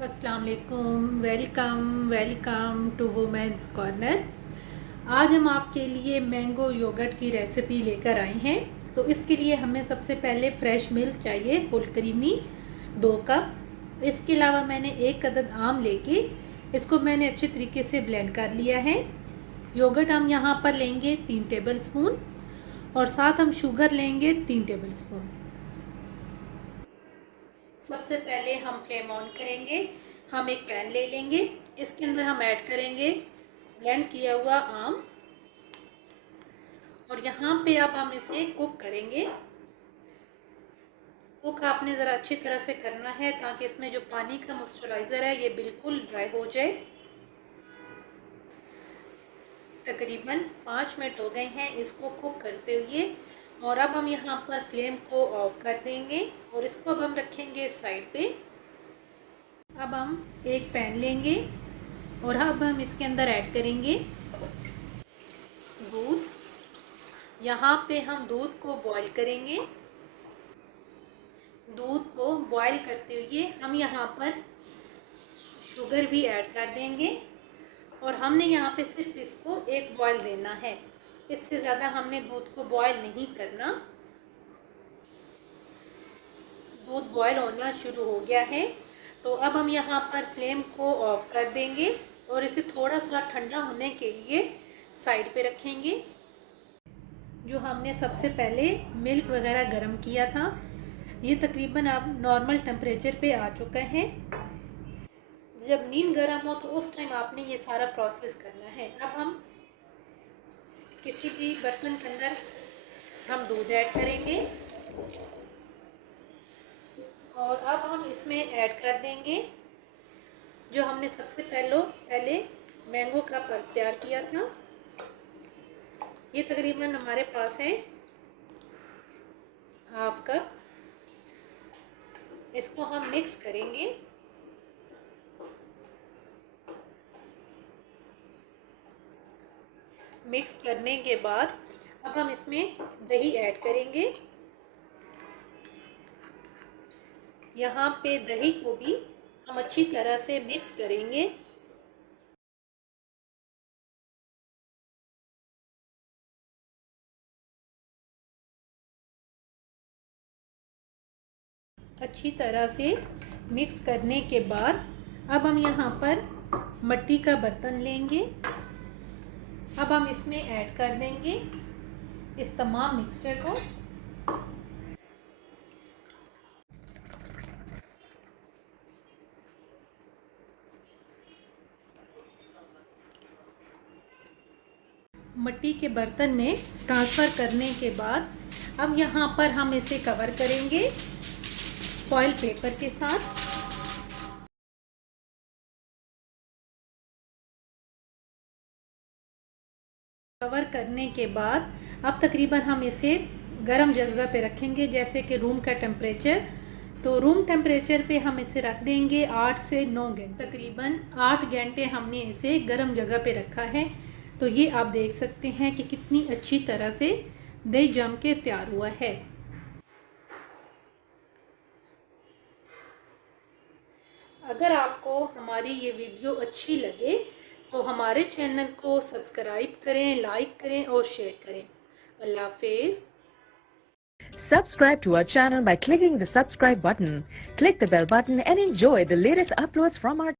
अस्सलाम वालेकुम। Welcome to women's corner. आज हम आपके लिए मैंगो योगर्ट की रेसिपी लेकर आए हैं। तो इसके लिए हमें सबसे पहले फ्रेश मिल्क चाहिए, फुल क्रीमी 2 कप। इसके अलावा मैंने 1 अदद आम लेके इसको मैंने अच्छे तरीके से ब्लेंड कर लिया है। योगर्ट हम यहाँ पर लेंगे 3 टेबल स्पून और साथ हम शुगर लेंगे 3 टेबल स्पून। सबसे पहले हम फ्लेम ऑन करेंगे। हम एक पैन ले लेंगे, इसके अंदर हम ऐड करेंगे ब्लेंड किया हुआ आम और यहाँ पे अब हम इसे कुक करेंगे। कुक आपने ज़रा अच्छी तरह से करना है ताकि इसमें जो पानी का मॉइस्चराइज़र है ये बिल्कुल ड्राई हो जाए। तकरीबन 5 मिनट हो गए हैं इसको कुक करते हुए और अब हम यहाँ पर फ्लेम को ऑफ कर देंगे और इसको अब हम रखेंगे साइड पे। अब हम एक पैन लेंगे और अब हम इसके अंदर ऐड करेंगे दूध। यहाँ पे हम दूध को बॉईल करेंगे। दूध को बॉईल करते हुए हम यहाँ पर शुगर भी ऐड कर देंगे और हमने यहाँ पे सिर्फ इसको एक बॉईल देना है, इससे ज़्यादा हमने दूध को बॉईल नहीं करना। दूध बॉईल होना शुरू हो गया है तो अब हम यहाँ पर फ्लेम को ऑफ कर देंगे और इसे थोड़ा सा ठंडा होने के लिए साइड पे रखेंगे। जो हमने सबसे पहले मिल्क वगैरह गर्म किया था ये तकरीबन अब नॉर्मल टेम्परेचर पे आ चुका है। जब नीम गर्म हो तो उस टाइम आपने ये सारा प्रोसेस करना है। अब हम किसी भी बर्तन के अंदर हम दूध ऐड करेंगे और अब हम इसमें ऐड कर देंगे जो हमने सबसे पहले मैंगो का पल्प तैयार किया था। ये तकरीबन हमारे पास है हाफ कप। इसको हम मिक्स करेंगे। मिक्स करने के बाद अब हम इसमें दही ऐड करेंगे। यहाँ पे दही को भी हम अच्छी तरह से मिक्स करेंगे। अच्छी तरह से मिक्स करने के बाद अब हम यहाँ पर मिट्टी का बर्तन लेंगे। अब हम इसमें ऐड कर देंगे इस तमाम मिक्सचर को। मिट्टी के बर्तन में ट्रांसफ़र करने के बाद अब यहाँ पर हम इसे कवर करेंगे फॉइल पेपर के साथ। कवर करने के बाद अब तकरीबन हम इसे गर्म जगह पे रखेंगे, जैसे कि रूम का टेम्परेचर। तो रूम टेम्परेचर पे हम इसे रख देंगे 8 से 9 घंटे। तकरीबन 8 घंटे हमने इसे गर्म जगह पे रखा है। तो ये आप देख सकते हैं कि कितनी अच्छी तरह से दही जम के तैयार हुआ है। अगर आपको हमारी ये वीडियो अच्छी लगे तो हमारे चैनल को सब्सक्राइब करें, लाइक करें और शेयर करें। अल्लाह हाफिज़। Subscribe to our channel by clicking the subscribe button. Click the bell button and enjoy the latest uploads from our